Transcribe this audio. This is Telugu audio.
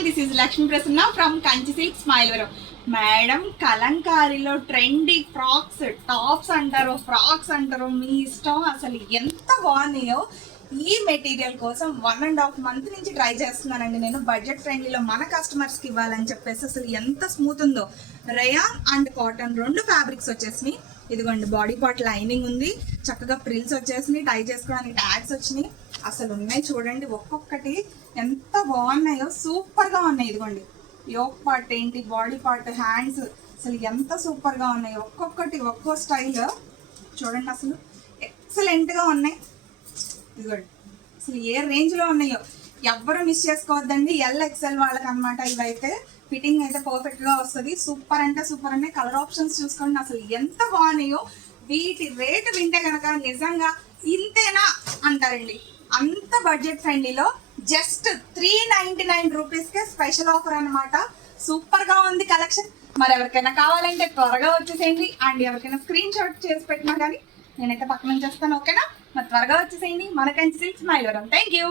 Hi, this is Lakshmi Prasanna from Kanchi silk స్మైల్వరం. మేడం, కలంకారీలో ట్రెండీ ఫ్రాక్స్, టాప్స్ అంటారు, ఫ్రాక్స్ అంటారు, మీ ఇష్టం. అసలు ఎంత బాగున్నాయో. ఈ మెటీరియల్ కోసం 1.5 month నుంచి ట్రై చేస్తున్నానండి నేను. బడ్జెట్ ఫ్రెండ్లీలో మన కస్టమర్స్కి ఇవ్వాలని చెప్పేసి అసలు ఎంత స్మూత్ ఉందో. రేయాన్ అండ్ కాటన్ 2 ఫ్యాబ్రిక్స్ వచ్చేసినాయి. ఇదిగోండి, బాడీ పార్ట్ లైనింగ్ ఉంది, చక్కగా ప్రిల్స్ వచ్చేసినాయి, టై చేసుకోవడానికి ట్యాగ్స్ వచ్చినాయి. అసలు ఉన్నాయి చూడండి, ఒక్కొక్కటి ఎంత బాగున్నాయో, సూపర్గా ఉన్నాయి. ఇదిగోండి, యోక్ పార్ట్ ఏంటి, బాడీ పార్ట్, హ్యాండ్స్, అసలు ఎంత సూపర్గా ఉన్నాయి. ఒక్కొక్కటి ఒక్కో స్టైల్ చూడండి, అసలు ఎక్సలెంట్గా ఉన్నాయి. ఇదిగోండి, అసలు ఏ రేంజ్లో ఉన్నాయో ఎవ్వరూ మిస్ చేసుకోవద్దండి. XL వాళ్ళకి అనమాట. ఇవైతే ఫిట్టింగ్ అయితే పర్ఫెక్ట్గా వస్తుంది. సూపర్ అంటే సూపర్ అనే కలర్ ఆప్షన్స్ చూసుకోండి, అసలు ఎంత బాగున్నాయో. వీటి రేటు వింటే కనుక నిజంగా ఇంతేనా అంటారండి. అంత బడ్జెట్ ఫ్రెండ్లీలో జస్ట్ 399 రూపీస్కే స్పెషల్ ఆఫర్ అనమాట. సూపర్గా ఉంది కలెక్షన్. మరి ఎవరికైనా కావాలంటే త్వరగా వచ్చేసేయండి. అండ్ ఎవరికైనా స్క్రీన్ షాట్ చేసి పెట్టినా కానీ నేనైతే పక్కన నుంచి వస్తాను, ఓకేనా? మరి త్వరగా వచ్చేసేయండి. మన కంచి సిల్క్ స్మైల్వరం. Thank you.